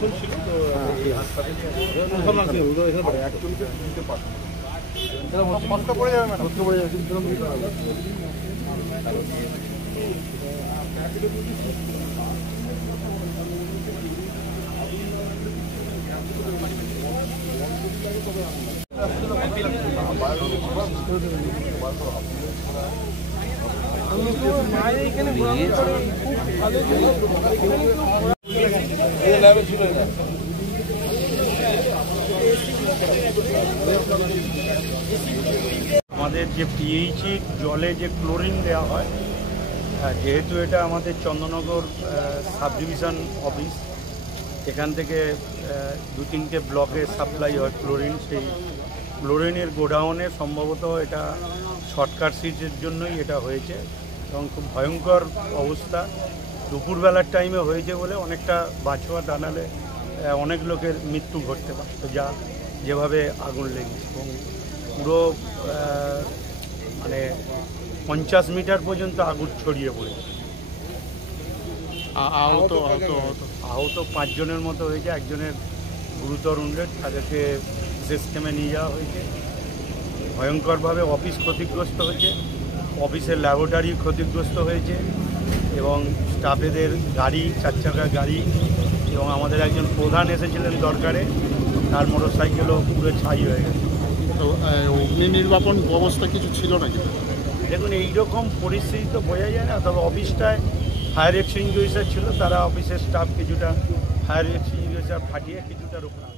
চলছিল তো এই হাসপাতালে একজনকে দিতে পারতাম মস্কা পড়ে যাবে ম্যাডাম মস্কা পড়ে যাবে আমাদের যে পিএইচি জলে যে ক্লোরিন দেওয়া হয়, যেহেতু এটা আমাদের চন্দননগর সাব ডিভিশন অফিস, এখান থেকে 2-3টে ব্লকে সাপ্লাই হয় ক্লোরিন। সেই ক্লোরিনের গোডাউনে সম্ভবত এটা শর্ট সার্কিটের জন্যই এটা হয়েছে এবং খুব ভয়ঙ্কর অবস্থা। দুপুরবেলার টাইমে হয়েছে বলে অনেকটা বাঁচোয়া টানালে অনেক লোকের মৃত্যু ঘটতে পারত, যেভাবে আগুন লেগেছে। এবং পুরো মানে 50 মিটার পর্যন্ত আগুন ছড়িয়ে পড়েছে। আহত 5 জনের মতো হয়েছে, একজনের গুরুতর উন্নয়ন, তাদেরকে সিস্টেমে নিয়ে যাওয়া হয়েছে। ভয়ঙ্করভাবে অফিস ক্ষতিগ্রস্ত হয়েছে, অফিসের ল্যাবরেটরি ক্ষতিগ্রস্ত হয়েছে এবং স্টাফেদের গাড়ি, 4 চাকার গাড়ি, এবং আমাদের একজন প্রধান এসেছিলেন দরকারে, তার মোটরসাইকেলও পুরো ছাই হয়ে গেছে। তো অগ্নি নির্বাপন ব্যবস্থা কিছু ছিল নাকি? দেখুন, এইরকম পরিস্থিতি তো বোঝা যায় না, তবে অফিসটায় ফায়ার এক্সটিংগুইশার ছিল, তারা অফিসের স্টাফ কিছুটা ফায়ার এক্সটিংগুইশার ফাটিয়ে কিছুটা রক্ষা